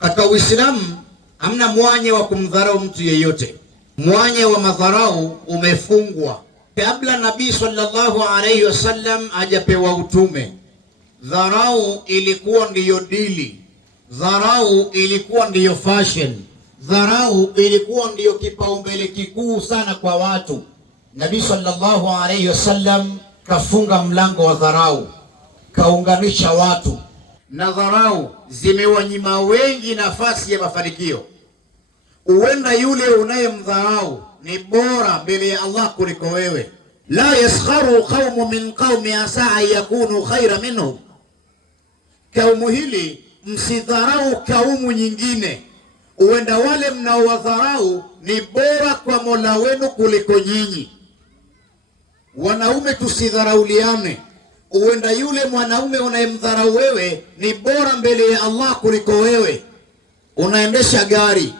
Katika Uislamu hamna mwanya wa kumdharau mtu yeyote. Mwanya wa madharau umefungwa. Kabla Nabii sallallahu alayhi wasallam hajapewa utume, dharau ilikuwa ndiyo dili, dharau ilikuwa ndiyo fashion, dharau ilikuwa ndiyo kipaumbele kikuu sana kwa watu. Nabii sallallahu alayhi wasallam kafunga mlango wa dharau, kaunganisha watu, na dharau zimewanyima wengi nafasi ya mafanikio. Uenda yule unayemdharau ni bora mbele ya Allah kuliko wewe. La yaskharu qaumu min qaumi asa yakunu khaira minhum. Kaumu hili msidharau kaumu nyingine. Uenda wale mnaowadharau ni bora kwa Mola wenu kuliko nyinyi. Wanaume tusidharauliane. Uenda yule mwanaume unayemdharau wewe ni bora mbele ya Allah kuliko wewe. Unaendesha gari,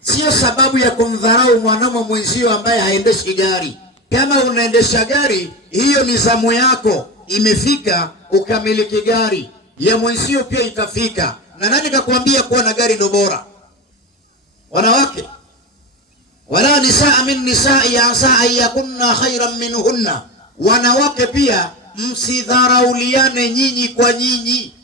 sio sababu ya kumdharau mwanaume mwenzio ambaye haendeshi gari. Kama unaendesha gari, hiyo ni zamu yako, imefika ukamiliki gari. Ya mwenzio pia itafika. Na nani kakwambia kuwa na gari ndo bora? Wanawake, wala nisaa min nisa'i asa ayakunna khairan minhunna. Wanawake pia msidharauliane nyinyi kwa nyinyi.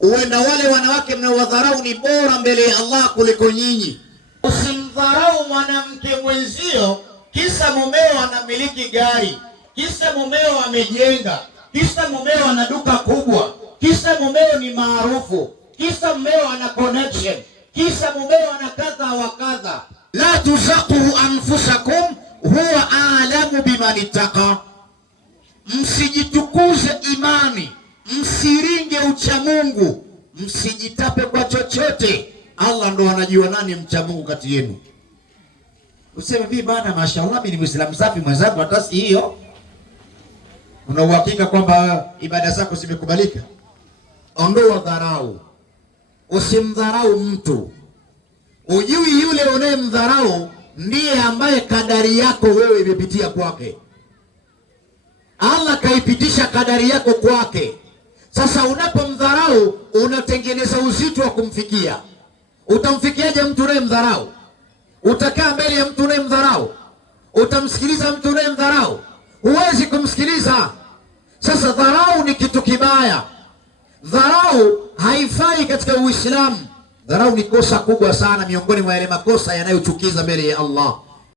Uenda wale wanawake mnaowadharau ni bora mbele ya Allah kuliko nyinyi. Usimdharau mwanamke mwenzio kisa mumeo anamiliki gari, kisa mumeo amejenga, kisa mumeo ana duka kubwa, kisa mumeo ni maarufu, kisa mumeo ana connection, kisa mumeo ana kadha wa kadha. La tuzaku anfusakum huwa a'lamu biman ittaqa. Msijitukuze imani, msiringe ucha Mungu, msijitape kwa chochote. Allah ndo anajua nani mcha Mungu kati yenu. Useme vipi bana, mashaallah mimi ni Muislamu safi, mwenzangu hata si hiyo. Una uhakika kwamba ibada zako zimekubalika? Ondoa dharau. Usimdharau mtu. Ujui yule unayemdharau ndiye ambaye kadari yako wewe imepitia kwake. Allah kaipitisha kadari yako kwake. Sasa unapomdharau unatengeneza uzito wa kumfikia. Utamfikiaje mtu unayemdharau? Utakaa mbele ya mtu unayemdharau? Utamsikiliza mtu unayemdharau? Huwezi kumsikiliza. Sasa dharau ni kitu kibaya. Dharau haifai katika Uislamu. Dharau ni kosa kubwa sana miongoni mwa yale makosa yanayochukiza mbele ya Allah.